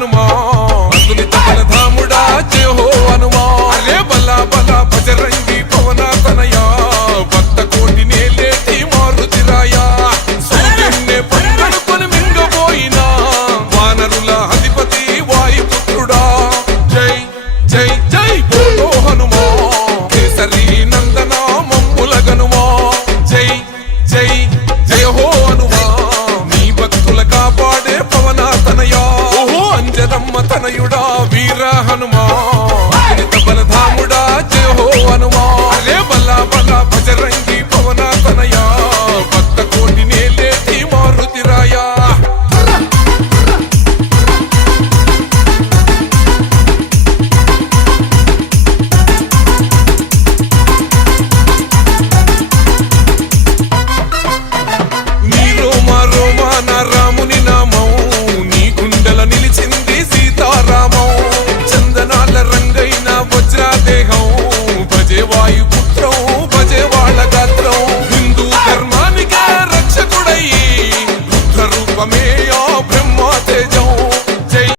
హనుమా అతులిత బలధాముడా జయ హో హనుమా అరే బల బల బజరంగి పవన తనయా భక్త కోటి నేలేటి మారుతిరాయా సూర్యున్నే పండుకొని మింగబోయినా వానరుల అధిపతి వాయుపుత్రుడా జై జై జై బోలో హనుమా కేసరి నందన మమ్ముల గనుమా జై జై జయ హో హనుమా నీ భక్తుల కాపాడే పవన తనయా ఓహో అంజనమ్మ తనయుడా వీర హనుమ